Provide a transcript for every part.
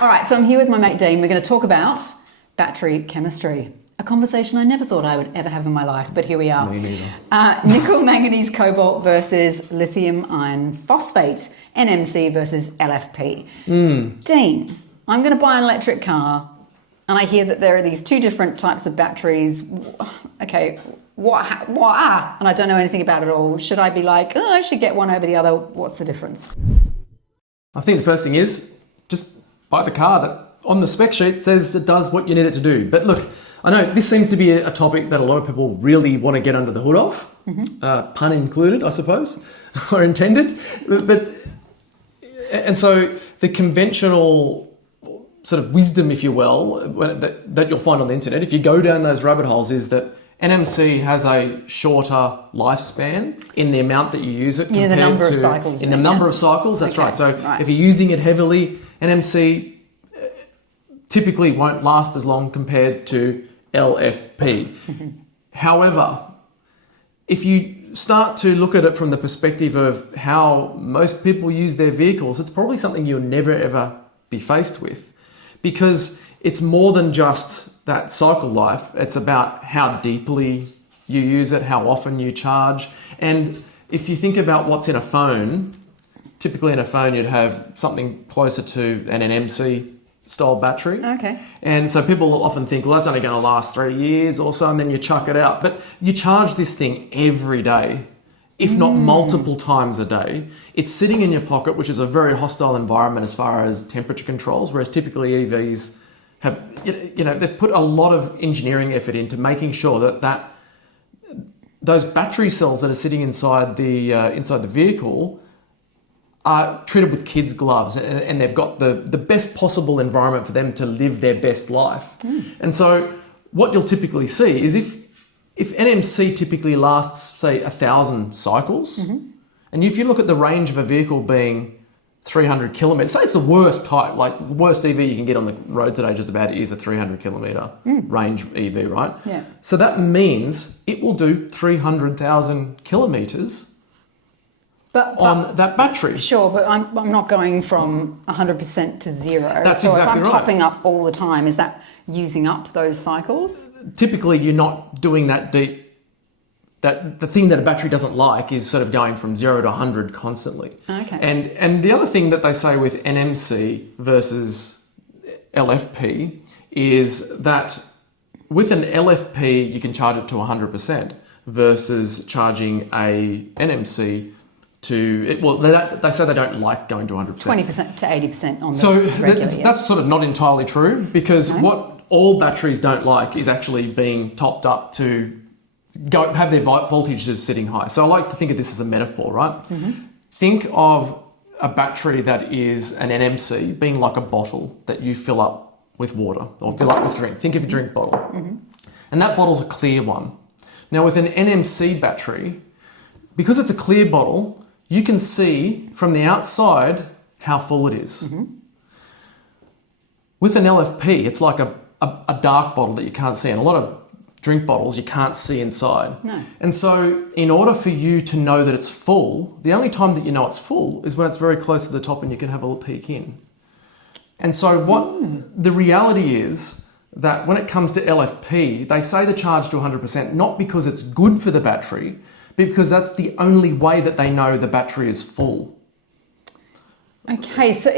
All right, so I'm here with my mate Dean. We're going to talk about battery chemistry. A conversation I never thought I would ever have in my life, but here we are. Me neither. Nickel, manganese, cobalt versus lithium iron phosphate. NMC versus LFP. Dean, I'm going to buy an electric car, and I hear that there are these two different types of batteries. Okay, what? And I don't know anything about it all. Should I be like, oh, I should get one over the other? What's the difference? I think the first thing is just buy the car that on the spec sheet says it does what you need it to do. But look, I know this seems to be a topic that a lot of people really want to get under the hood of, pun included, I suppose, or intended. And so the conventional sort of wisdom, if you will, that you'll find on the internet, if you go down those rabbit holes, is that NMC has a shorter lifespan in the amount that you use it compared the number to of cycles. in the number of cycles. That's right. So if you're using it heavily, NMC typically won't last as long compared to LFP. However, if you start to look at it from the perspective of how most people use their vehicles, it's probably something you'll never ever be faced with, because it's more than just that cycle life. It's about how deeply you use it, how often you charge. And if you think about what's in a phone, typically in a phone you'd have something closer to an NMC style battery. Okay. And so people will often think, well, that's only going to last 3 years or so, and then you chuck it out. But you charge this thing every day, if not multiple times a day. It's sitting in your pocket, which is a very hostile environment as far as temperature controls, whereas typically EVs have, they've put a lot of engineering effort into making sure that those battery cells that are sitting inside the vehicle are treated with kids' gloves, and they've got the best possible environment for them to live their best life. And so what you'll typically see is if NMC typically lasts, say, 1,000 cycles, and if you look at the range of a vehicle being 300 kilometres, say it's the worst type, like the worst EV you can get on the road today just about is a 300 kilometre range EV, right? Yeah. So that means it will do 300,000 kilometres on that battery. Sure, but I'm not going from 100% to zero. That's so exactly if I'm right. topping up all the time, is that using up those cycles? Typically, you're not doing that deep. That the thing that a battery doesn't like is sort of going from 0 to 100 constantly. Okay. And the other thing that they say with NMC versus LFP is that with an LFP, you can charge it to 100% versus charging a NMC they say they don't like going to 100%. 20% to 80% on the So regular, that's sort of not entirely true, because what all batteries don't like is actually being topped up to have their voltages sitting high. So I like to think of this as a metaphor, right? Think of a battery that is an NMC being like a bottle that you fill up with water or fill up with drink. Think of a drink bottle. And that bottle's a clear one. Now with an NMC battery, because it's a clear bottle, you can see from the outside how full it is. With an LFP, it's like a dark bottle that you can't see. And a lot of drink bottles you can't see inside. No. And so in order for you to know that it's full, the only time that you know it's full is when it's very close to the top and you can have a little peek in. And so what the reality is that when it comes to LFP, they say the charge to 100%, not because it's good for the battery, because that's the only way that they know the battery is full. Okay, so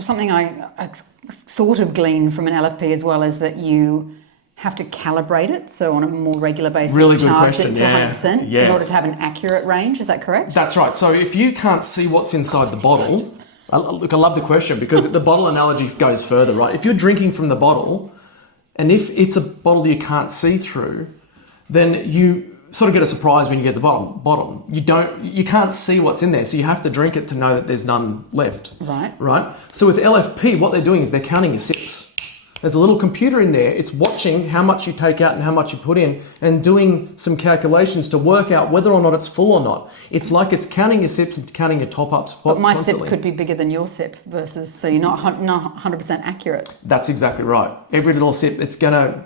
something I sort of glean from an LFP as well is that you have to calibrate it, so on a more regular basis, really good charge question. it to 100% Yeah. in order to have an accurate range. Is that correct? That's right. So if you can't see what's inside the bottle, look, I love the question because the bottle analogy goes further, right? If you're drinking from the bottle, and if it's a bottle you can't see through, then you sort of get a surprise when you get the bottom. You can't see what's in there, so you have to drink it to know that there's none left. Right? So with LFP, what they're doing is they're counting your sips. There's a little computer in there. It's watching how much you take out and how much you put in and doing some calculations to work out whether or not it's full or not. It's like it's counting your sips and counting your top-ups But my constantly. sip could be bigger than your sip so you're not 100% accurate. That's exactly right. Every little sip, it's going to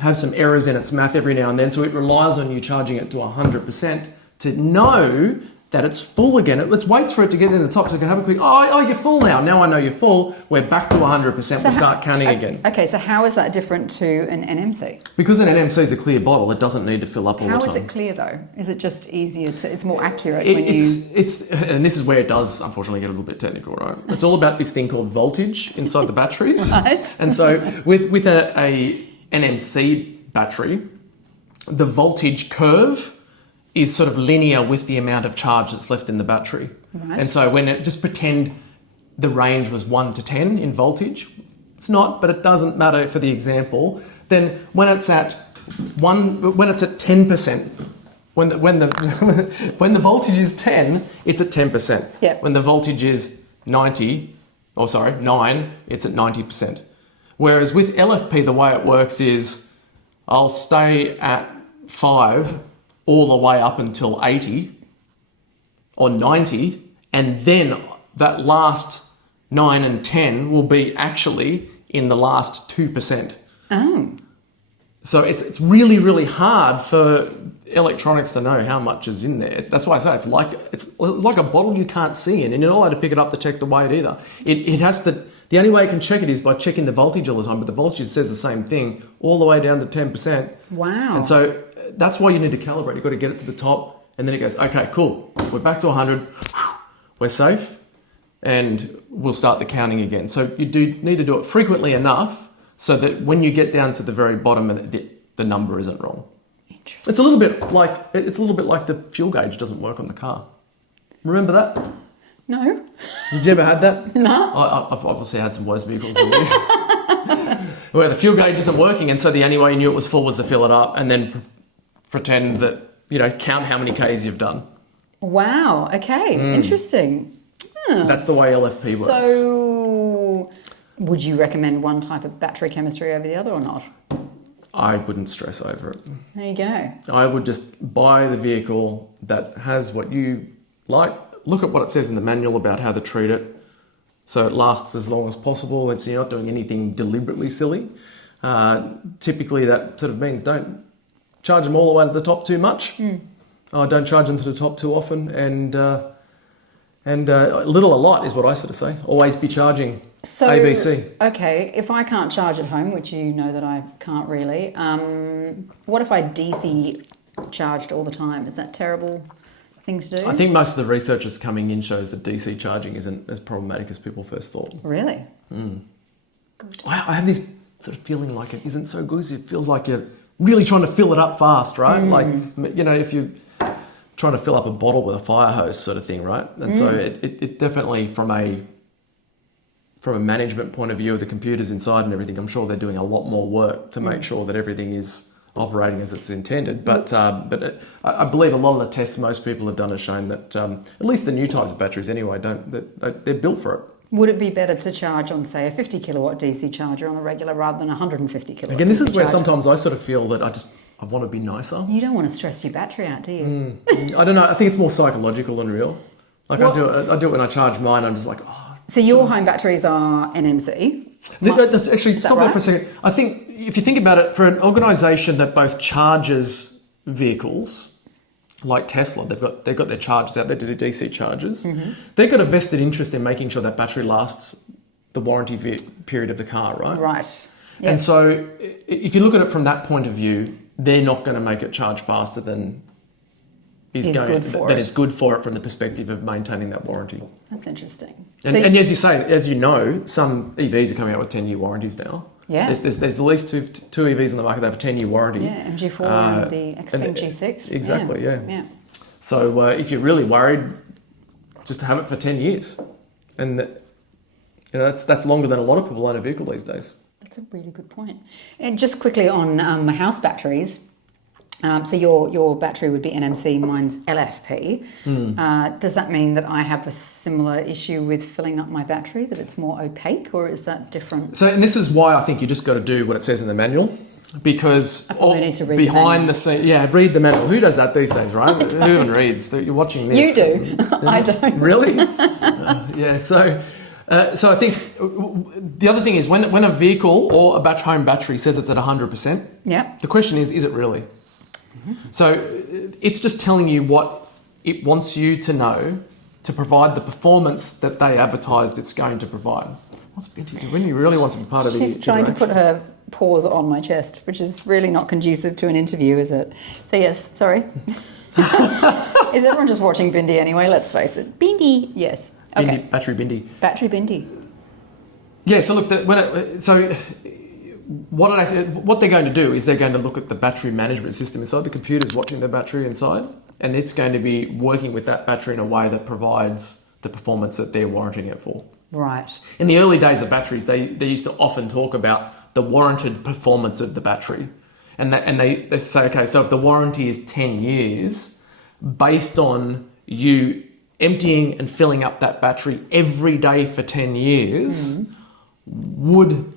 have some errors in its math every now and then, so it relies on you charging it to 100% to know that it's full again. It waits for it to get in the top so it can have a quick, oh, you're full now. Now I know you're full. We're back to 100%. We'll start counting again. Okay, so how is that different to an NMC? Because an NMC is a clear bottle, it doesn't need to fill up all the time. How is it clear though? Is it just easier to, it's more accurate It's and this is where it does unfortunately get a little bit technical, right? It's all about this thing called voltage inside the batteries. Right. And so with a NMC battery, the voltage curve is sort of linear with the amount of charge that's left in the battery. Right. And so when it, just pretend the range was 1 to 10 in voltage, it's not, but it doesn't matter for the example, then when it's at 10%, when the voltage is 10, it's at 10%. Yeah. When the voltage is 9, it's at 90%. Whereas with LFP, the way it works is I'll stay at 5 all the way up until 80 or 90, and then that last 9 and 10 will be actually in the last 2%. Oh. So it's really, really hard for electronics to know how much is in there. That's why I say it's like a bottle you can't see in, and you're not allowed to pick it up to check the weight either. It has to. The only way you can check it is by checking the voltage all the time, but the voltage says the same thing all the way down to 10%. Wow. And so that's why you need to calibrate. You've got to get it to the top, and then it goes, okay, cool. We're back to 100. We're safe, and we'll start the counting again. So you do need to do it frequently enough so that when you get down to the very bottom, the number isn't wrong. It's a little bit like the fuel gauge doesn't work on the car. Remember that? No. Did you ever had that? No. I've obviously had some worse vehicles than this. Where the fuel gauge isn't working, and so the only way you knew it was full was to fill it up and then pretend that, count how many Ks you've done. Wow. Okay. Interesting. That's the way LFP works. So, would you recommend one type of battery chemistry over the other or not? I wouldn't stress over it. There you go. I would just buy the vehicle that has what you like. Look at what it says in the manual about how to treat it, so it lasts as long as possible, and so you're not doing anything deliberately silly. Typically, that sort of means don't charge them all the way to the top too much. Don't charge them to the top too often, and little a lot is what I sort of say. Always be charging ABC. Okay, if I can't charge at home, which you know that I can't really, what if I DC charged all the time? Is that terrible thing to do? I think most of the researchers coming in shows that DC charging isn't as problematic as people first thought. Really? Good. I have this sort of feeling like it isn't so good. It feels like you're really trying to fill it up fast, right? Like, if you're trying to fill up a bottle with a fire hose sort of thing, right? And so it definitely, from a management point of view of the computers inside and everything, I'm sure they're doing a lot more work to make sure that everything is operating as it's intended. But I believe a lot of the tests most people have done has shown that at least the new types of batteries anyway, they're built for it. Would it be better to charge on, say, a 50 kilowatt DC charger on the regular rather than a 150 kilowatt? Again, this is DC where charger? Sometimes I sort of feel that I want to be nicer. You don't want to stress your battery out, do you? I don't know. I think it's more psychological than real. Like I do it when I charge mine. I'm just like, So your home batteries are NMC? Let's actually stop right? there for a second. I think if you think about it, for an organisation that both charges vehicles, like Tesla, they've got their chargers out there to do DC chargers. They've got a vested interest in making sure that battery lasts the warranty period of the car, right? Right. Yep. And so if you look at it from that point of view, they're not going to make it charge faster than is good for it from the perspective of maintaining that warranty. That's interesting. And as you say, as you know, some EVs are coming out with 10-year warranties now. Yeah. There's at least two EVs on the market that have a 10-year warranty. Yeah, MG4 and the Xpeng G6. Exactly, yeah. Yeah. So if you're really worried, just have it for 10 years. And that's longer than a lot of people own a vehicle these days. That's a really good point. And just quickly on my house batteries. So your battery would be NMC, mine's LFP. Does that mean that I have a similar issue with filling up my battery, that it's more opaque, or is that different? So, and this is why I think you just got to do what it says in the manual, because need to read behind the scene, read the manual. Who does that these days, right? Who even reads? You're watching this. You do. I don't. Really? So I think the other thing is when a vehicle or a home battery says it's at 100%, Yeah. the question is it really? So it's just telling you what it wants you to know to provide the performance that they advertised it's going to provide. What's Binti doing? He really wants to be part of the She's trying to put her paws on my chest, which is really not conducive to an interview, is it? So yes, sorry. Is everyone just watching Bindi anyway? Let's face it. Bindi, yes. Okay. Bindi, battery Bindi. Battery Bindi. Yeah, so look, what they're going to do is they're going to look at the battery management system inside. The computer's watching the battery inside, and it's going to be working with that battery in a way that provides the performance that they're warranting it for. Right. In the early days of batteries, they used to often talk about the warranted performance of the battery. And they say, okay, so if the warranty is 10 years, based on you emptying and filling up that battery every day for 10 years, would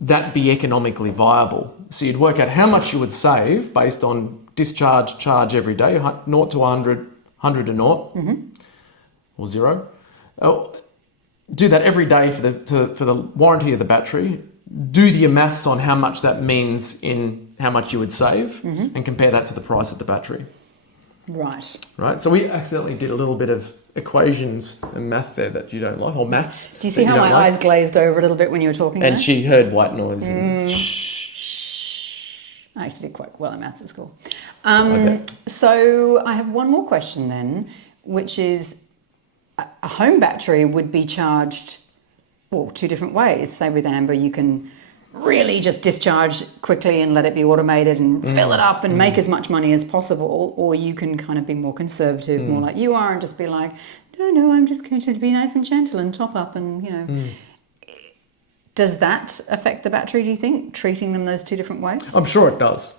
that be economically viable? So you'd work out how much you would save based on discharge charge every day, 0 to 100, 100 to 0, or 0. Do that every day for the warranty of the battery. Do the maths on how much that means in how much you would save, and compare that to the price of the battery. Right. So we accidentally did a little bit of equations and math there that you don't like, or maths. Do you see how my eyes glazed over a little bit when you were talking? And she heard white noise. And I actually did quite well at maths at school. Okay. So I have one more question then, which is a home battery would be charged, well, two different ways. Say with Amber, you can really just discharge quickly and let it be automated and fill it up and make as much money as possible, or you can kind of be more conservative, more like you are, and just be like, no, I'm just going to be nice and gentle and top up, and you know. Does that affect the battery, do you think, treating them those two different ways? I'm sure it does.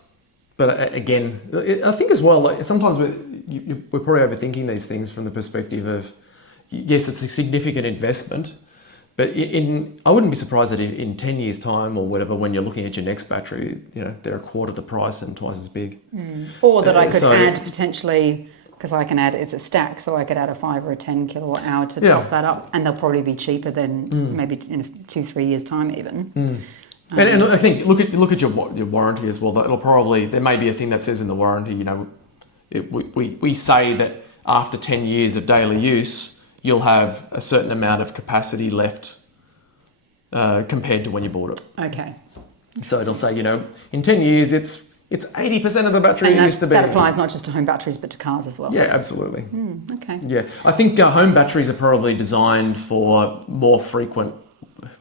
But again, I think as well, like, sometimes we're probably overthinking these things from the perspective of, yes, it's a significant investment, but I wouldn't be surprised that in 10 years' time or whatever, when you're looking at your next battery, you know, they're a quarter the price and twice as big. Or that I could add potentially, because I can add, it's a stack, so I could add a 5 or a 10 kilowatt hour to top that up, and they'll probably be cheaper than maybe in 2-3 years' time even. And I think look at your warranty as well. It'll probably, there may be a thing that says in the warranty, you know, we say that after 10 years of daily use, you'll have a certain amount of capacity left compared to when you bought it. Okay. So it'll say, you know, in 10 years, it's 80% of the battery it used to be. That applies not just to home batteries, but to cars as well. Yeah, absolutely. Okay. Yeah, I think home batteries are probably designed for more frequent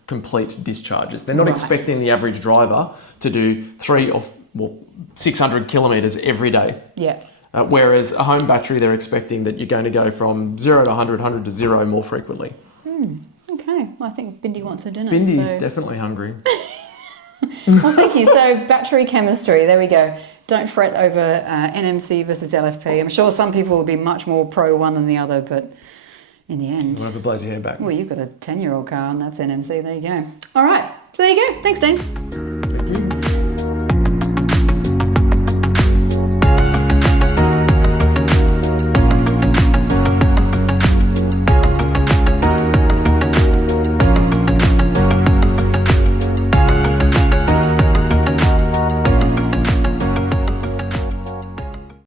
complete discharges. They're not expecting the average driver to do 600 kilometres every day. Yeah. Whereas a home battery, they're expecting that you're going to go from 0 to 100, 100 to 0 more frequently. Okay. Well, I think Bindi wants a dinner. Bindi's definitely hungry. Well, thank you. So battery chemistry, there we go. Don't fret over NMC versus LFP. I'm sure some people will be much more pro one than the other, but in the end... Whatever blows your hair back. Well, you've got a 10-year-old car and that's NMC. There you go. All right. So there you go. Thanks, Dean.